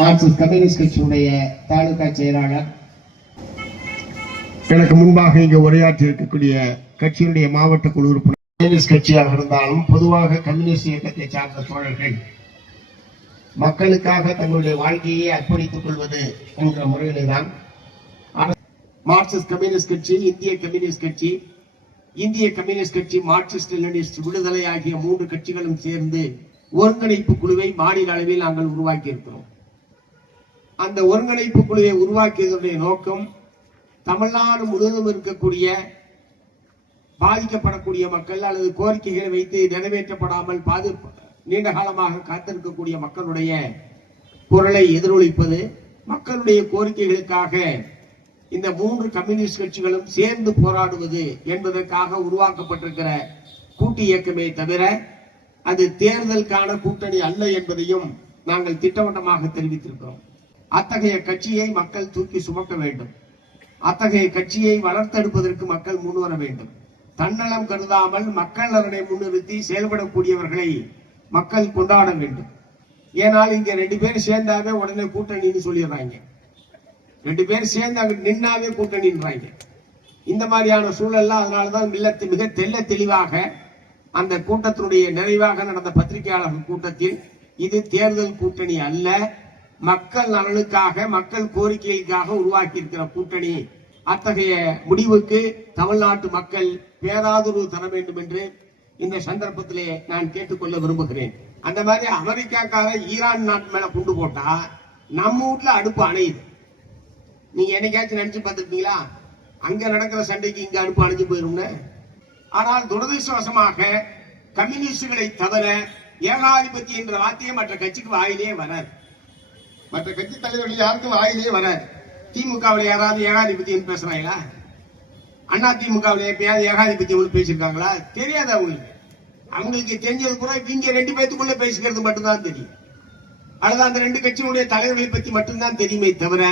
Marxist communist கட்சியுடைய தாலுகா செயலாளர், எனக்கு முன்பாக இங்கு உரையாற்றி இருக்கக்கூடிய கட்சியினுடைய மாவட்ட குழு உறுப்பினர், கம்யூனிஸ்ட் கட்சியாக இருந்தாலும் பொதுவாக கம்யூனிஸ்ட் இயக்கத்தை சார்ந்த தோழர்கள் மக்களுக்காக தங்களுடைய வாழ்க்கையை அர்ப்பணித்துக் கொள்வது என்ற முறையிலே தான் மார்க்சிஸ்ட் கம்யூனிஸ்ட் கட்சி, இந்திய கம்யூனிஸ்ட் கட்சி, இந்திய கம்யூனிஸ்ட் கட்சி, மார்க்சிஸ்ட் லெனினிஸ்ட் விடுதலை ஆகிய 3 கட்சிகளும் சேர்ந்து ஒருங்கிணைப்பு குழுவை மாநில அளவில் நாங்கள் உருவாக்கி இருக்கிறோம். அந்த ஒருங்கிணைப்பு குழுவை உருவாக்கியதனுடைய நோக்கம் தமிழ்நாடு முழுவதும் இருக்கக்கூடிய பாதிக்கப்படக்கூடிய மக்கள் அல்லது கோரிக்கைகளை வைத்து நிறைவேற்றப்படாமல் நீண்ட காலமாக காத்திருக்கக்கூடிய மக்களுடைய குரலை எதிரொலிப்பது, மக்களுடைய கோரிக்கைகளுக்காக இந்த 3 கம்யூனிஸ்ட் கட்சிகளும் சேர்ந்து போராடுவது என்பதற்காக உருவாக்கப்பட்டிருக்கிற கூட்டு இயக்கமே தவிர அது தேர்தலுக்கான கூட்டணி அல்ல என்பதையும் நாங்கள் திட்டவட்டமாக தெரிவித்திருக்கிறோம். அத்தகைய கட்சியை மக்கள் தூக்கி சுமக்க வேண்டும். அத்தகைய கட்சியை வளர்த்தெடுப்பதற்கு மக்கள் முன்வர வேண்டும். தன்னலம் கருதாமல் மக்கள் நலனை முன்னிறுத்தி செயல்படக்கூடியவர்களை மக்கள் கொண்டாட வேண்டும். ஏனால் இங்க 2 பேர் சேர்ந்தாவே உடனே கூட்டணின்னு சொல்லிடுறாங்க. 2 பேர் சேர்ந்தாங்க நின்னாவே கூட்டணின்றாங்க. இந்த மாதிரியான சூழல்ல அதனாலதான் மிக தெளிவாக அந்த கூட்டத்தினுடைய நிறைவாக நடந்த பத்திரிகையாளர்கள் கூட்டத்தில் இது தேர்தல் கூட்டணி அல்ல, மக்கள் நலனுக்காக மக்கள் கோரிக்கைகளுக்காக உருவாக்கி இருக்கிற கூட்டணி. அத்தகைய முடிவுக்கு தமிழ்நாட்டு மக்கள் பேராதரவு தர வேண்டும் என்று இந்த சந்தர்ப்பத்திலே நான் கேட்டுக்கொள்ள விரும்புகிறேன். அந்த மாதிரி அமெரிக்காக்கார ஈரான் நாட்டு மேல குண்டு போட்டா நம்ம வீட்டுல அடுப்பு அணையுது. நீங்க என்னைக்காச்சும் நினைச்சு பார்த்துருக்கீங்களா? அங்க நடக்கிற சண்டைக்கு இங்க அடுப்பு அணைஞ்சு போயிரும்னு. ஆனால் துரதிருஷ்டவசமாக கம்யூனிஸ்டுகளை தவிர ஏகாதிபதி என்ற வார்த்தையை மற்ற கட்சிக்கு வாயிலே வராது. மற்ற கட்சி தலைவர்கள் யாருக்கும் வாயிலே வராது. திமுகவில் யாராவது ஏகாதிபத்தியம் பேசுறாங்களா? அண்ணா திமுகவில் எப்பயாவது ஏகாதிபத்தியம் பேசியிருக்காங்களா? தெரியாது அவங்களுக்கு. அவங்களுக்கு தெரிஞ்சது கூட இங்க 2 பேத்துக்குள்ள பேசிக்கிறது மட்டும்தான் தெரியும். அல்லது அந்த 2 கட்சியினுடைய தலைவர்களை பற்றி மட்டும்தான் தெரியுமே தவிர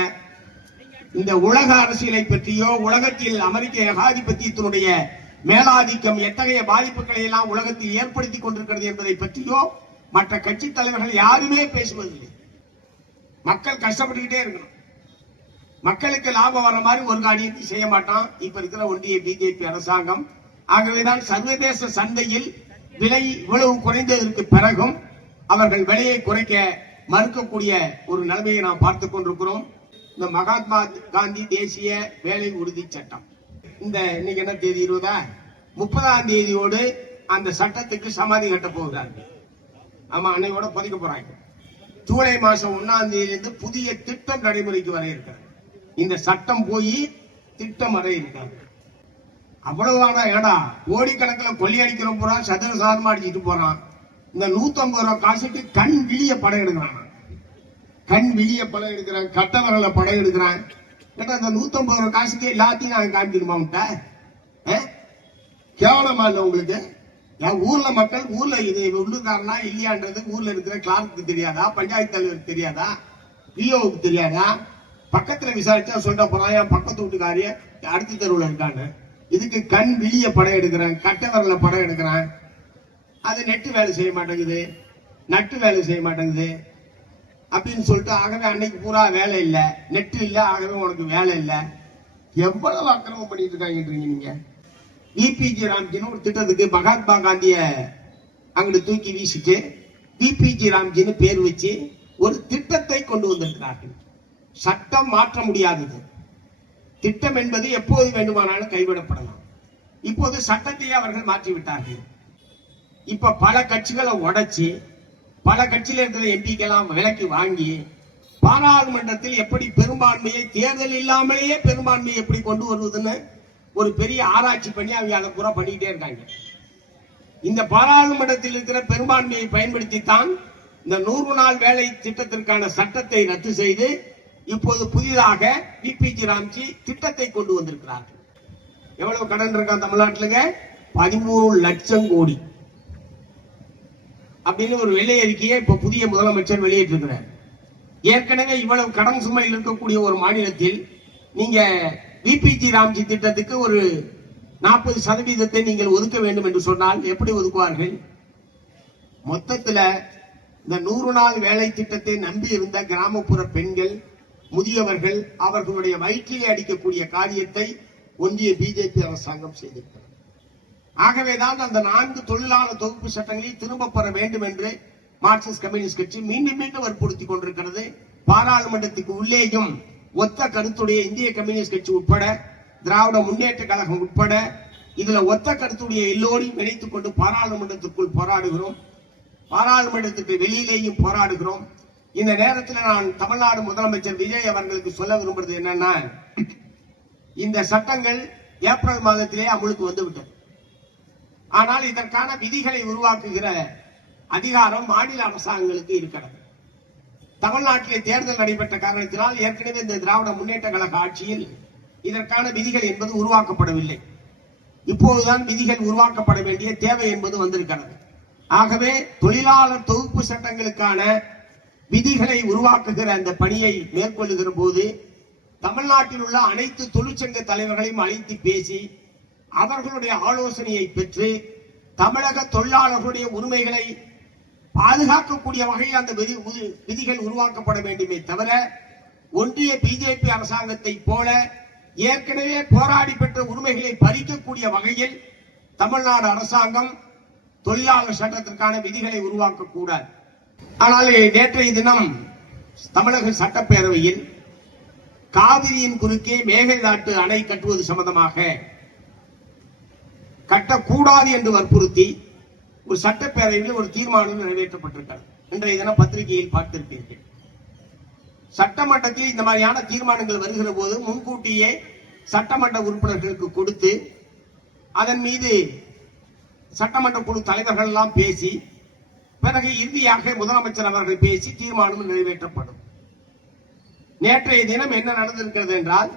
இந்த உலக அரசியலை பற்றியோ உலகத்தில் அமெரிக்க ஏகாதிபத்தியத்தினுடைய மேலாதிக்கம் எத்தகைய பாதிப்புகளை எல்லாம் உலகத்தில் ஏற்படுத்திக் கொண்டிருக்கிறது என்பதை பற்றியோ மற்ற கட்சி தலைவர்கள் யாருமே பேசுவதில்லை. மக்கள் கஷ்டப்பட்டுக்கிட்டே இருக்கணும். மக்களுக்கு லாபம் வர மாதிரி ஒரு காரியத்தை செய்ய மாட்டான் இப்ப இருக்கிற ஒன்றிய பிஜேபி அரசாங்கம். ஆகவேதான் சர்வதேச சந்தையில் விலை இவ்வளவு குறைந்ததற்கு பிறகும் அவர்கள் விலையை குறைக்க மறுக்கக்கூடிய ஒரு நிலைமையை நாம் பார்த்துக் கொண்டிருக்கிறோம். இந்த மகாத்மா காந்தி தேசிய வேலை உறுதி சட்டம், இந்த இன்னைக்கு என்ன தேதி 20, 30ஆம் தேதியோடு அந்த சட்டத்துக்கு சமாதி கட்ட போகிறார்கள். ஆமா, அன்னையோட பதிக்க போறாங்க. ஜூலை மாசம் 1ஆம் தேதியிலிருந்து புதிய திட்டம் நடைமுறைக்கு வர இருக்கிறது. இந்த சட்டம் போய் திட்டம் வர இருக்கிறது. அவ்வளவுதானா? ஏடா கோடிக்கணக்கில் கொள்ளையடிக்கிறோம் போறான், சதுர சாதமா அடிச்சுட்டு போறான். இந்த 150 ரூபாய் காசுக்கு கண் விழிய படம் எடுக்கிறான். கண் விழிய படம் எடுக்கிறான், கட்டவரல படம் எடுக்கிறான். கேட்டா இந்த 150 ரூபாய் காசுக்கு எல்லாத்தையும் நாங்க காமிக்கணுமா? கேவலமா இல்ல உங்களுக்கு? என் ஊர்ல மக்கள் ஊர்ல இது உள்ளுக்காரனா இல்லையான்றது ஊர்ல இருக்கிற கிளார்க்கு தெரியாதா? பஞ்சாயத்து தலைவருக்கு தெரியாதா? பிஓவுக்கு தெரியாதா? பக்கத்துல விசாரிச்சா சொல்ற போறான் என் பக்கத்து வீட்டுக்காரிய அடுத்த தெருவுல இருக்கான்னு. இதுக்கு கண் விழிய படம் எடுக்கிறான், கட்டவரல படம் எடுக்கிறான். அது நெட்டு வேலை செய்ய மாட்டேங்குது, நட்டு வேலை செய்ய மாட்டேங்குது அப்படின்னு சொல்லிட்டு ஆகவே அன்னைக்கு பூரா வேலை இல்லை, நெட்டு இல்லை, ஆகவே உனக்கு வேலை இல்லை. எவ்வளவு அக்கிரமம் பண்ணிட்டு இருக்காங்க நீங்க. விபிஜி ராம்ஜின்னு ஒரு திட்டத்துக்கு மகாத்மா காந்திய அங்கிட்டு தூக்கி வீசிட்டு விபிஜி ராம்ஜின்னு பேர் வச்சு ஒரு திட்டத்தை கொண்டு வந்திருக்கிறார்கள். சட்டம் மாற்ற முடியாதது. திட்டம் என்பது எப்போது வேண்டுமானாலும் கைவிடப்படலாம். இப்போது சட்டத்தையே அவர்கள் மாற்றிவிட்டார்கள். இப்ப பல கட்சிகளை உடைச்சு பல கட்சியில இருக்கிற எம்பிக்கெல்லாம் விலைக்கு வாங்கி பாராளுமன்றத்தில் எப்படி பெரும்பான்மையை தேர்தல் இல்லாமலேயே பெரும்பான்மையை எப்படி கொண்டு வருவதுன்னு ஒரு பெரிய ஆராய்ச்சி பண்ணி அவங்க அதை பூரா பண்ணிக்கிட்டே இருக்காங்க. இந்த பாராளுமன்றத்தில் இருக்கிற பெரும்பான்மையை பயன்படுத்தித்தான் இந்த 100 நாள் வேலை திட்டத்திற்கான சட்டத்தை ரத்து செய்து இப்போது புதிதாக விபிஜி ராம்ஜி திட்டத்தை கொண்டு வந்திருக்கிறார்கள். எவ்வளவு கடன் இருக்கான் தமிழ்நாட்டிலுங்க? 13 லட்சம் கோடி அப்படின்னு ஒரு வெள்ளை அறிக்கையை இப்ப புதிய முதலமைச்சர் வெளியிட்டிருக்கிறார். ஏற்கனவே இவ்வளவு கடன் சுமையில் இருக்கக்கூடிய ஒரு மாநிலத்தில் நீங்க விபிஜி ராம்ஜி திட்டத்துக்கு ஒரு 40% நீங்கள் ஒதுக்க வேண்டும் என்று சொன்னால் எப்படி ஒதுக்குவார்கள்? மொத்தத்தில் இந்த 100 நாள் வேலை திட்டத்தை நம்பி இருந்த கிராமப்புற பெண்கள், முதியவர்கள், அவர்களுடைய வயிற்றிலே அடிக்கக்கூடிய காரியத்தை ஒன்றிய பிஜேபி அரசாங்கம் செய்திருக்கிறது. ஆகவேதான் அந்த 4 தொழிலாளர் தொகுப்பு சட்டங்களை திரும்ப பெற வேண்டும் என்று மார்க்சிஸ்ட் கம்யூனிஸ்ட் கட்சி மீண்டும் மீண்டும் வற்புறுத்தி கொண்டிருக்கிறது. பாராளுமன்றத்துக்கு உள்ளேயும் ஒத்த கருத்துடைய இந்திய கம்யூனிஸ்ட் கட்சி உட்பட, திராவிட முன்னேற்ற கழகம் உட்பட, இதுல ஒத்த கருத்துடைய எல்லோரையும் இணைத்துக் கொண்டு பாராளுமன்றத்திற்குள் போராடுகிறோம். பாராளுமன்றத்துக்கு வெளியிலேயும் போராடுகிறோம். இந்த நேரத்தில் நான் தமிழ்நாடு முதலமைச்சர் விஜய் அவர்களுக்கு சொல்ல விரும்புறது என்னன்னா, இந்த சட்டங்கள் ஏப்ரல் மாதத்திலே அமலுக்கு வந்துவிட்டது. ஆனால் இதற்கான விதிகளை உருவாக்குகிற அதிகாரம் மாநில அரசாங்கங்களுக்கு இருக்கிறது. தமிழ்நாட்டிலே தேர்தல் நடைபெற்ற காரணத்தினால் ஏற்கனவே இந்த திராவிட முன்னேற்ற கழக ஆட்சியில் இதற்கான விதிகள் என்பது உருவாக்கப்படவில்லை. இப்போதுதான் விதிகள் உருவாக்கப்பட வேண்டிய தேவை என்பது வந்திருக்கிறது. ஆகவே தொழிலாளர் தொகுப்பு சட்டங்களுக்கான விதிகளை உருவாக்குகிற அந்த பணியை மேற்கொள்ளுகிற போது தமிழ்நாட்டில் உள்ள அனைத்து தொழிற்சங்க தலைவர்களையும் அழைத்து பேசி அவர்களுடைய ஆலோசனையை பெற்று தமிழக தொழிலாளர்களுடைய உரிமைகளை பாதுகாக்கக்கூடிய வகையில் அந்த விதிகள் உருவாக்கப்பட வேண்டுமே தவிர, ஒன்றிய பிஜேபி அரசாங்கத்தை போல ஏற்கனவே போராடி பெற்ற உரிமைகளை பறிக்கக்கூடிய வகையில் தமிழ்நாடு அரசாங்கம் தொழிலாளர் சட்டத்திற்கான விதிகளை உருவாக்க கூடாது. ஆனால் நேற்றைய தினம் தமிழக சட்டப்பேரவையில் காவிரியின் குறுக்கே மேகதாட்டு அணை கட்டுவது சம்பந்தமாக கட்டக்கூடாது என்று வற்புறுத்தி ஒரு சட்டப்பேரவையில் ஒரு தீர்மானம் நிறைவேற்றப்பட்டிருக்கிறது. இன்றைய தினம் பத்திரிகையில் பார்த்திருப்பீர்கள். சட்டமன்றத்தில் இந்த மாதிரியான தீர்மானங்கள் வருகிற போது முன்கூட்டியே சட்டமன்ற உறுப்பினர்களுக்கு கொடுத்து அதன் மீது சட்டமன்ற குழு தலைவர்கள் எல்லாம் பேசி பிறகு இறுதியாக முதலமைச்சர் அவர்கள் பேசி தீர்மானம் நிறைவேற்றப்படும். நேற்றைய தினம் என்ன நடந்திருக்கிறது என்றால்,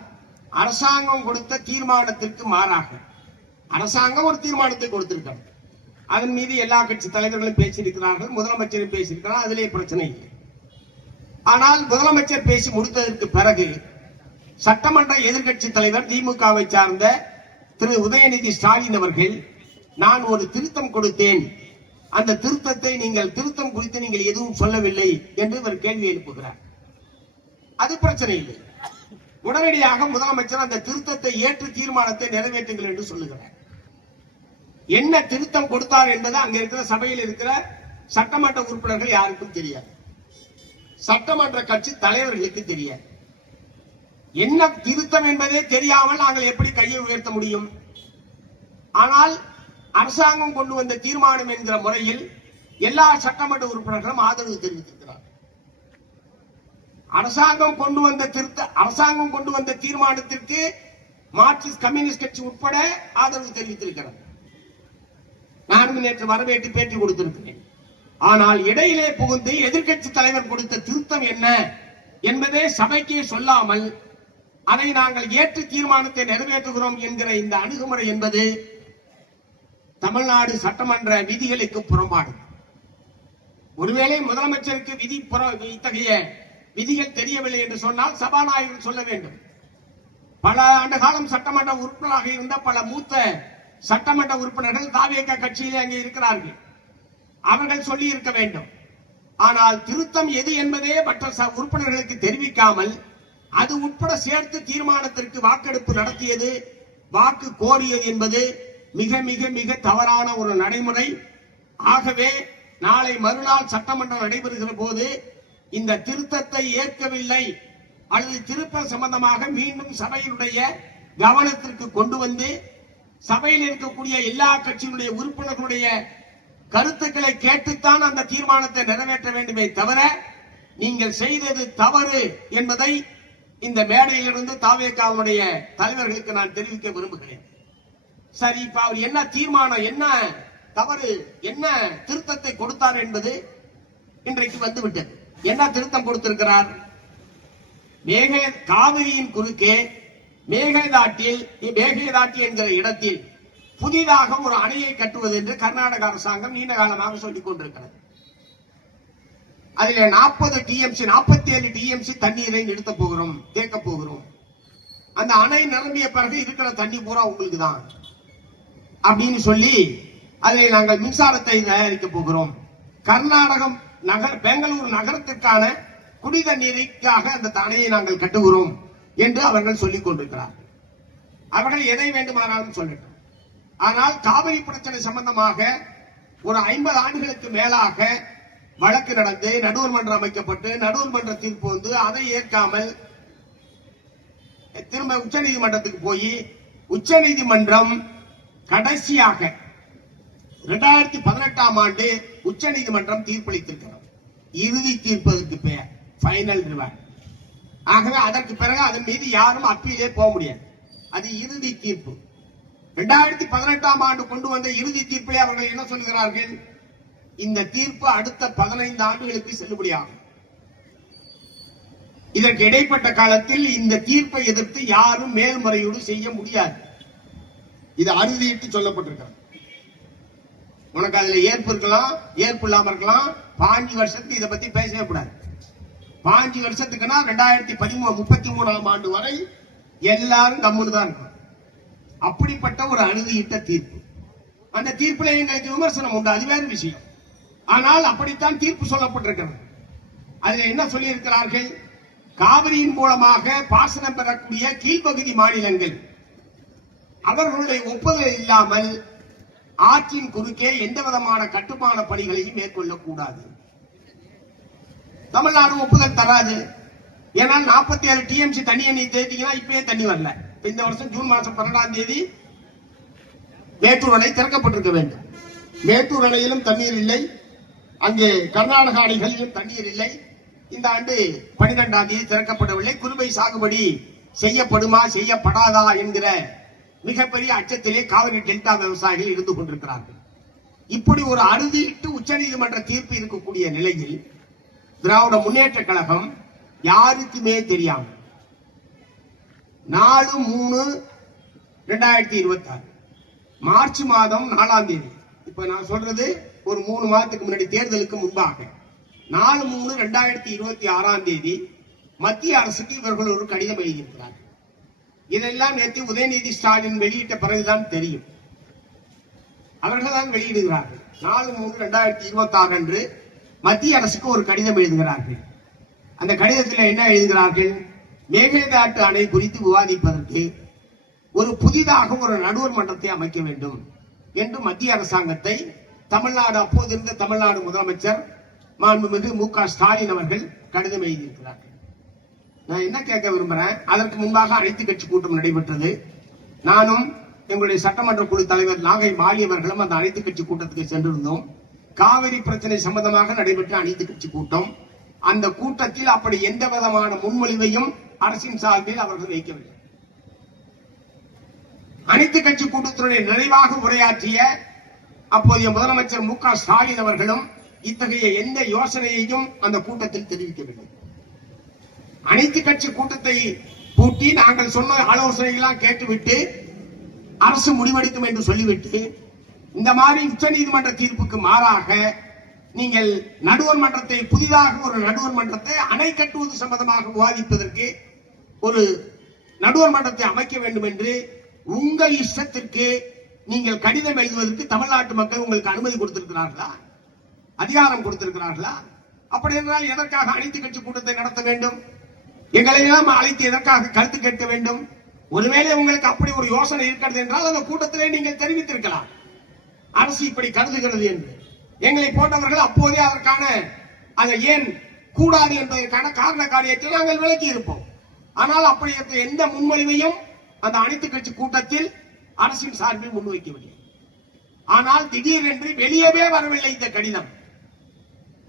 அரசாங்கம் கொடுத்த தீர்மானத்திற்கு மாறாக அரசாங்கம் ஒரு தீர்மானத்தை கொடுத்திருக்கிறது. அதன் மீது எல்லா கட்சி தலைவர்களும் பேசியிருக்கிறார்கள், முதலமைச்சரும் பேசியிருக்கிறார், அதிலே பிரச்சனை இல்லை. ஆனால் முதலமைச்சர் பேசி முடித்ததற்கு பிறகு சட்டமன்ற எதிர்கட்சி தலைவர் திமுகவை சார்ந்த திரு உதயநிதி ஸ்டாலின் அவர்கள், நான் ஒரு திருத்தம் கொடுத்தேன், அந்த திருத்தத்தை நீங்கள் திருத்தம் குறித்து நீங்கள் எதுவும் சொல்லவில்லை என்று ஒரு கேள்வி எழுப்புகிறார். அது பிரச்சனை இல்லை. உடனடியாக முதலமைச்சர் அந்த திருத்தத்தை ஏற்று தீர்மானத்தை நிறைவேற்றுங்கள் என்று சொல்லுகிறார். என்ன திருத்தம் கொடுத்தார் என்பது அங்க இருக்கிற சபையில் இருக்கிற சட்டமன்ற உறுப்பினர்கள் யாருக்கும் தெரியாது, சட்டமன்ற கட்சி தலைவர்களுக்கு தெரியாது. என்ன திருத்தம் என்பதே தெரியாமல் நாங்கள் எப்படி கையை உயர்த்த முடியும்? ஆனால் அரசாங்கம் கொண்டு வந்த தீர்மானம் என்கிற முறையில் எல்லா சட்டமன்ற உறுப்பினர்களும் ஆதரவு தெரிவித்திருக்கிறார். அரசாங்கம் கொண்டு வந்த தீர்மானத்திற்கு மார்க்சிஸ்ட் கம்யூனிஸ்ட் கட்சி உட்பட ஆதரவு தெரிவித்திருக்கிறது. நானும் நேற்று வரவேற்று பேட்டி கொடுத்திருக்கிறேன். ஆனால் இடையிலே புகுந்து எதிர்கட்சி தலைவர் கொடுத்த திருத்தம் என்ன என்பதே சபைக்கே சொல்லாமல் அதை நாங்கள் ஏற்று தீர்மானத்தை நிறைவேற்றுகிறோம் என்கிற இந்த அணுகுமுறை என்பது தமிழ்நாடு சட்டமன்ற விதிகளுக்கு புறம்பாடு. ஒருவேளை முதலமைச்சருக்கு இத்தகைய விதிகள் தெரியவில்லை என்று சொன்னால் சபாநாயகர் சொல்ல வேண்டும். பல ஆண்டு காலம் சட்டமன்ற உறுப்பினராக இருந்த பல மூத்த சட்டமன்ற உறுப்பினர்கள் தாவேக கட்சியிலே அங்கே இருக்கிறார்கள், அவர்கள் சொல்லி இருக்க வேண்டும். ஆனால் திருத்தம் எது என்பதே மற்ற உறுப்பினர்களுக்கு தெரிவிக்காமல் அது உட்பட சேர்த்து தீர்மானத்திற்கு வாக்கெடுப்பு நடத்தியது, வாக்கு கோரியது என்பது மிக மிக மிக தவறான ஒரு நடைமுறை. ஆகவே நாளை மறுநாள் சட்டமன்றம் நடைபெறுகிற போது இந்த திருத்தத்தை ஏற்கவில்லை அல்லது திருப்ப சம்பந்தமாக மீண்டும் சபையினுடைய கவனத்திற்கு கொண்டு வந்து சபையில் இருக்கக்கூடிய எல்லா கட்சியினுடைய உறுப்பினர்களுடைய கருத்துக்களை கேட்டுத்தான் அந்த தீர்மானத்தை நிறைவேற்ற வேண்டுமே தவிர, நீங்கள் செய்தது தவறு என்பதை இந்த மேடையிலிருந்து தாவேகாவுடைய தலைவர்களுக்கு நான் தெரிவிக்க விரும்புகிறேன். சரி, இப்ப அவர் என்ன தீர்மானம், என்ன தவறு, என்ன திருத்தத்தை கொடுத்தார் என்பது இன்றைக்கு வந்துவிட்டது. என்ன திருத்தம் கொடுத்திருக்கிறார்? காவிரியின் குறுக்கே மேகதாட்டி என்கிற இடத்தில் புதிதாக ஒரு அணையை கட்டுவது என்று கர்நாடக அரசாங்கம் நீண்ட காலமாக சொல்லிக் கொண்டிருக்கிறது. அதில் 47 டிஎம்சி தண்ணீரை நிறுத்த போகிறோம், தேக்க போகிறோம். அந்த அணை நிரம்பிய பிறகு இருக்கிற தண்ணி பூரா உங்களுக்கு தான் அப்படின்னு சொல்லி அதில் நாங்கள் மின்சாரத்தை தயாரிக்க போகிறோம். கர்நாடகம் பெங்களூர் நகரத்திற்கான குடி தண்ணீருக்காக அந்த அணையை நாங்கள் கட்டுகிறோம் என்று அவர்கள் சொல்லிக் கொண்டிருக்கிறார். அவர்கள் எதை வேண்டுமானாலும் சொல்லட்டும். ஆனால் காவிரி பிரச்சனை சம்பந்தமாக ஒரு 50 ஆண்டுகளுக்கு மேலாக வழக்கு நடந்து நடுவர் மன்றம் அமைக்கப்பட்டு நடுவர் மன்ற தீர்ப்பு வந்து அதை ஏற்காமல் திரும்ப உச்ச நீதிமன்றத்துக்கு போய் உச்ச நீதிமன்றம் கடைசியாக 2018ஆம் ஆண்டு உச்ச நீதிமன்றம் தீர்ப்பளித்திருக்கிறது. இறுதி தீர்ப்பதற்கு பெயர் ஃபைனல் ரிவார்ட். ஆகவே அதற்கு பிறகு அதன் மீது யாரும் அப்பீலே போக முடியாது. அது இறுதி தீர்ப்பு. 2018ஆம் ஆண்டு கொண்டு வந்த இறுதி தீர்ப்பிலே அவர்கள் என்ன சொல்கிறார்கள்? இந்த தீர்ப்பு அடுத்த 15 ஆண்டுகளுக்கு செல்லுபடியாகும். இதற்கு இடைப்பட்ட காலத்தில் இந்த தீர்ப்பை எதிர்த்து யாரும் மேல்முறையீடு செய்ய முடியாது. இது அறுதியிட்டு சொல்லப்பட்டிருக்கிறது. உனக்கு அதுல ஏற்பு இருக்கலாம், ஏற்பு இல்லாம இருக்கலாம். 5 வருஷத்துக்கு இதை பத்தி பேசவே கூடாது. 5 வருஷத்துக்குன்னா 2033ஆம் ஆண்டு வரை எல்லாரும் கம்முன்னு தான் இருக்கும். அப்படிப்பட்ட ஒரு அறுதியிட்ட தீர்ப்பு. அந்த தீர்ப்புல எங்களுக்கு விமர்சனம் உண்டு, அது வேறு விஷயம். ஆனால் அப்படித்தான் தீர்ப்பு சொல்லப்பட்டிருக்கிறது. அதுல என்ன சொல்லி இருக்கிறார்கள்? காவிரியின் மூலமாக பாசனம் பெறக்கூடிய கீழ்ப்பகுதி மாநிலங்கள் அவர்களுடைய ஒப்புதல் இல்லாமல் ஆற்றின் குறுக்கே எந்த விதமான கட்டுமான பணிகளையும் மேற்கொள்ளக்கூடாது. தமிழ்நாடு ஒப்புதல் தராது. ஏன்னா 47 டிஎம்சி தண்ணியை நீ தேர்த்தீங்கன்னா இப்பயே தண்ணி வரல. இந்த வருஷம் ஜூன் மாசம் 12ஆம் தேதி மேட்டூர் அணை திறக்கப்பட்டிருக்க வேண்டும். மேட்டூர் அணையிலும் தண்ணீர் இல்லை, அங்கே கர்நாடக அணைகளிலும் தண்ணீர் இல்லை. இந்த ஆண்டு 12ஆம் தேதி திறக்கப்படவில்லை. குறுவை சாகுபடி செய்யப்படுமா செய்யப்படாதா என்கிற மிகப்பெரிய அச்சத்திலே காவிரி டெல்டா விவசாயிகள் இருந்து கொண்டிருக்கிறார்கள். இப்படி ஒரு அறுதியிட்டு உச்சநீதிமன்ற தீர்ப்பு இருக்கக்கூடிய நிலையில் திராவிட முன்னேற்ற கழகம் யாருக்குமே தெரியாமல் 4/3/2026 மார்ச் மாதம் 4ஆம் தேதி, இப்ப நான் சொல்றது ஒரு 3 மாதத்துக்கு முன்னாடி தேர்தலுக்கு முன்பாக 4/3/2026ஆம் தேதி மத்திய அரசுக்கு இவர்கள் ஒரு கடிதம் எழுதியிருக்கிறார்கள். இதெல்லாம் நேற்று உதயநிதி ஸ்டாலின் வெளியிட்ட பிறகுதான் தெரியும். அவர்கள் தான் வெளியிடுகிறார்கள். 4/3/2026 அன்று மத்திய அரசுக்கு ஒரு கடிதம் எழுதுகிறார்கள். அந்த கடிதத்தில் என்ன எழுதுகிறார்கள்? மேகதாட்டு அணை குறித்து விவாதிப்பதற்கு ஒரு புதிதாக ஒரு நடுவர் மன்றத்தை அமைக்க வேண்டும் என்று மத்திய அரசாங்கத்தை தமிழ்நாடு அப்போது இருந்த தமிழ்நாடு முதலமைச்சர் மாண்புமிகு மு.க. ஸ்டாலின் அவர்கள் கடிதம் எழுதியிருக்கிறார்கள். நான் என்ன கேட்க விரும்புறேன், அதற்கு முன்பாக அனைத்து கட்சி கூட்டம் நடைபெற்றது. நானும் எங்களுடைய சட்டமன்ற குழு தலைவர் நாகை மாலி அவர்களும் அந்த அனைத்து கட்சி கூட்டத்துக்கு சென்றிருந்தோம். காவிரி பிரச்சனை சம்பந்தமாக நடைபெற்ற அனைத்து கட்சி கூட்டம். அந்த கூட்டத்தில் அப்படி எந்த விதமான முன்மொழிவையும் அரசின் சார்பில் அவர்கள் வைக்கவில்லை. அனைத்து கட்சி கூட்டத்தினுடைய நிறைவாக உரையாற்றிய அப்போதைய முதலமைச்சர் மு.க. ஸ்டாலின் அவர்களும் இத்தகைய எந்த யோசனையையும் அந்த கூட்டத்தில் தெரிவிக்கவில்லை. அனைத்து கட்சி கூட்டத்தை கூட்டி நாங்கள் சொன்ன ஆலோசனைகளாம் கேட்டுவிட்டு அரசு முடிவெடுக்கும் என்று சொல்லிவிட்டு இந்த மாதிரி உச்ச நீதிமன்ற தீர்ப்புக்கு மாறாக நீங்கள் நடுவர் மன்றத்தை புதிதாக ஒரு நடுவர் மன்றத்தை அணை கட்டுவது சம்பந்தமாக விவாதிப்பதற்கு ஒரு நடுவர் மன்றத்தை அமைக்க வேண்டும் என்று உங்கள் இஷ்டத்திற்கு நீங்கள் கடிதம் எழுதுவதற்கு தமிழ்நாட்டு மக்கள் உங்களுக்கு அனுமதி கொடுத்திருக்கிறார்களா? அதிகாரம் கொடுத்திருக்கிறார்களா? அப்படி என்றால் எதற்காக அனைத்து கட்சி கூட்டத்தை நடத்த வேண்டும்? எங்களை எல்லாம் அழைத்து எதற்காக கருத்து கேட்க வேண்டும்? ஒருவேளை உங்களுக்கு அப்படி ஒரு யோசனை இருக்கிறது என்றால் அந்த கூட்டத்திலே நீங்கள் தெரிவித்திருக்கலாம், அரசு இப்படி கருதுகிறது என்று. எங்களை போன்றவர்கள் அப்போதே அதற்கான அதை ஏன் கூடாது என்பதற்கான காரண காரியத்தை நாங்கள் விளக்கி இருப்போம். ஆனால் அப்படி எந்த முன்மொழிவையும் அந்த அனைத்து கட்சி கூட்டத்தில் அரசின் சார்பில் முன்வைக்கவில்லை. ஆனால் திடீரென்று வெளியவே வரவில்லை இந்த கடிதம்.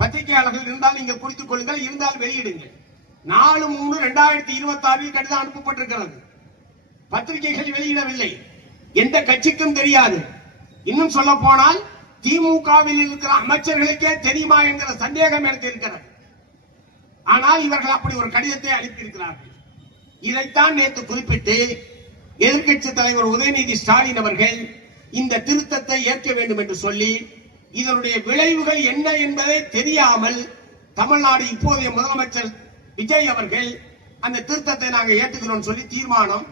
பத்திரிகையாளர்கள் இருந்தால் நீங்கள் குறித்துக் கொள்ளுங்கள், இருந்தால் வெளியிடுங்கள். 4/3/2026 கடிதம் அனுப்பப்பட்டிருக்கிறது. பத்திரிகைகள் வெளியிடவில்லை, எந்த கட்சிக்கும் தெரியாது. இன்னும் சொல்ல போனால் திமுகவில் இருக்கிற அமைச்சர்களுக்கே தெரியுமா என்கிற சந்தேகம் எனக்கு இருக்கிறது. ஆனால் இவர்கள் அப்படி ஒரு கடிதத்தை அளித்திருக்கிறார்கள். இதைத்தான் நேற்று குறிப்பிட்டு எதிர்கட்சி தலைவர் உதயநிதி ஸ்டாலின் அவர்கள் இந்த திருத்தத்தை ஏற்க வேண்டும் என்று சொல்லி இதனுடைய விளைவுகள் என்ன என்பதை தெரியாமல் தமிழ்நாடு இப்போதைய முதலமைச்சர் விஜய் அவர்கள் அந்த திருத்தத்தை நாங்கள் ஏற்றுகிறோம் சொல்லி தீர்மானம்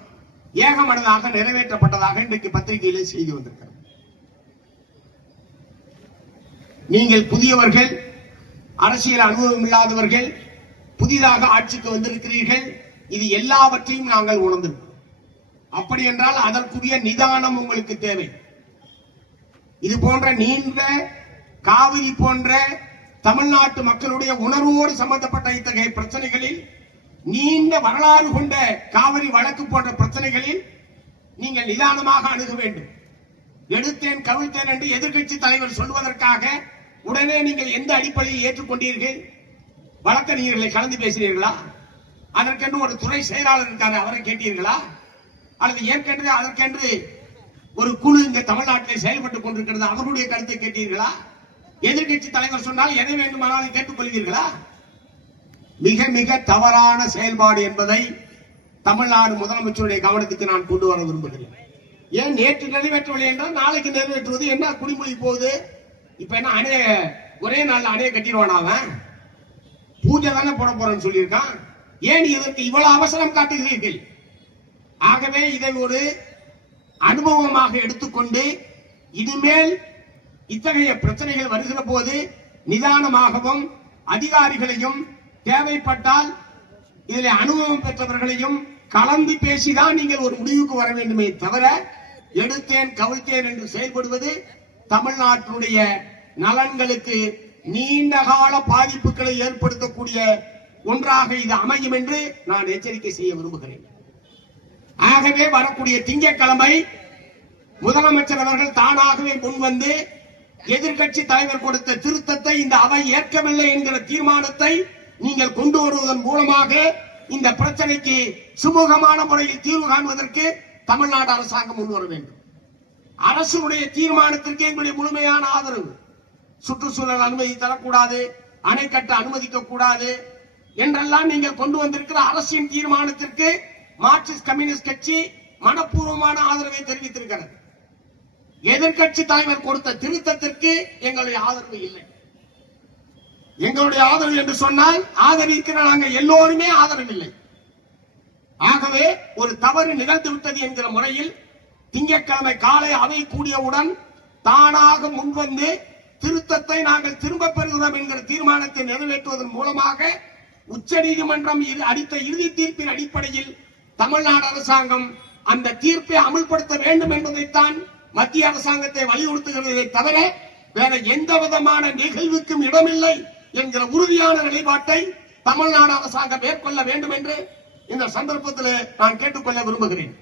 ஏகமனதாக நிறைவேற்றப்பட்டதாக இன்றைக்கு பத்திரிகையிலே செய்தி வந்திருக்கிறது. நீங்கள் புதியவர்கள், அரசியல் அனுபவம் இல்லாதவர்கள், புதிதாக ஆட்சிக்கு வந்திருக்கிறீர்கள். இது எல்லாவற்றையும் நாங்கள் உணர்ந்திருக்கிறோம். அப்படி என்றால் அதற்குரிய நிதானம் உங்களுக்கு தேவை. இது போன்ற நீண்ட காவிரி போன்ற தமிழ்நாட்டு மக்களுடைய உணர்வோடு சம்பந்தப்பட்ட இத்தகைய பிரச்சனைகளில், நீண்ட வரலாறு கொண்ட காவிரி வழக்கு போன்ற பிரச்சனைகளில் நீங்கள் நிதானமாக அணுக வேண்டும். எடுத்தேன் கவிழ்த்தேன் என்று எதிர்க்கட்சி தலைவர் சொல்வதற்காக உடனே நீங்கள் எந்த அடிப்படையில் ஏற்றுக்கொண்டீர்கள்? வழக்கறிஞர்களை கலந்து பேசினீர்களா? அதற்கென்று ஒரு துறை செயலாளர் இருக்காரு, அவரை கேட்டீர்களா? அல்லது ஏற்கனவே அதற்கென்று ஒரு குழு இங்க தமிழ்நாட்டில் செயல்பட்டுக் கொண்டிருக்கிறது, அவர்களுடைய கருத்தை கேட்டீர்களா? எதிர்கட்சி தலைவர் சொன்னால் எதை வேண்டுமானாலும் கேட்டுக்கொள்வீர்களா? மிக மிக தவறான செயல்பாடு என்பதை தமிழ்நாடு முதலமைச்சருடைய கவனத்துக்கு நான் கொண்டு வர விரும்புகிறேன். ஏன் நேற்று நிறைவேற்றவில்லை என்றால் நாளைக்கு நிறைவேற்றுவது என்ன? குடிமொழி போகுது. இப்ப என்ன அணைய ஒரே நாள்ல அணைய கட்டிடுவான்? அவன் பூஜை தானே போட போறேன்னு சொல்லியிருக்கான். ஏன் இதற்கு இவ்வளவு அவசரம் காட்டுகிறீர்கள்? ஆகவே இதை ஒரு அனுபவமாக எடுத்துக்கொண்டு இனிமேல் இத்தகைய பிரச்சனைகள் வருகிற போது நிதானமாகவும் அதிகாரிகளையும் தேவைப்பட்டால் இதில் அனுபவம் பெற்றவர்களையும் கலந்து பேசிதான் நீங்கள் ஒரு முடிவுக்கு வர வேண்டுமே தவிர எடுத்தேன் கவிழ்த்தேன் என்று செயல்படுவது தமிழ்நாட்டினுடைய நலன்களுக்கு நீண்ட கால பாதிப்புகளை ஏற்படுத்தக்கூடிய ஒன்றாக இது அமையும் என்று நான் எச்சரிக்கை செய்ய விரும்புகிறேன். ஆகவே வரக்கூடிய திங்கட்கிழமை முதலமைச்சர் அவர்கள் தானாகவே முன்வந்து எதிர்கட்சி தலைவர் கொடுத்த திருத்தத்தை இந்த அவை ஏற்கவில்லை என்கிற தீர்மானத்தை நீங்கள் கொண்டு வருவதன் மூலமாக இந்த பிரச்சனைக்கு சுமூகமான முறையில் தீர்வு காண்பதற்கு தமிழ்நாடு அரசாங்கம் முன்வர வேண்டும். அரசுடைய தீர்மானத்திற்கு எங்களுடைய முழுமையான ஆதரவு. சுற்றுச்சூழல் அனுமதி தரக்கூடாது, அணை கட்ட அனுமதிக்க கூடாது என்றெல்லாம் நீங்கள் கொண்டு வந்திருக்கிற அரசின் தீர்மானத்திற்கு மார்க்சிஸ்ட் கம்யூனிஸ்ட் கட்சி மனப்பூர்வமான ஆதரவை தெரிவித்திருக்கிறது. எதிர்கட்சி தலைவர் கொடுத்த திருத்தத்திற்கு எங்களுடைய ஆதரவு இல்லை. எங்களுடைய ஆதரவு என்று சொன்னால் ஆதரிக்கிற நாங்கள் எல்லோருமே ஆதரவில்லை. ஆகவே ஒரு தவறு நிகழ்ந்து விட்டது என்கிற முறையில் திங்கட்கிழமை காலை அவை கூடியவுடன் தானாக முன்வந்து திருத்தத்தை நாங்கள் திரும்ப பெறுகிறோம் என்கிற தீர்மானத்தை நிறைவேற்றுவதன் மூலமாக உச்சநீதிமன்றம் அளித்த இறுதி தீர்ப்பின் அடிப்படையில் தமிழ்நாடு அரசாங்கம் அந்த தீர்ப்பை அமல்படுத்த வேண்டும் என்பதைத்தான் மத்திய அரசாங்கத்தை வலியுறுத்துகிறதை தவிர வேற எந்த விதமான நிகழ்வுக்கும் இடமில்லை என்கிற உறுதியான நிலைப்பாட்டை தமிழ்நாடு அரசாங்கம் மேற்கொள்ள வேண்டும் என்று இந்த சந்தர்ப்பத்தில் நான் கேட்டுக்கொள்ள விரும்புகிறேன்.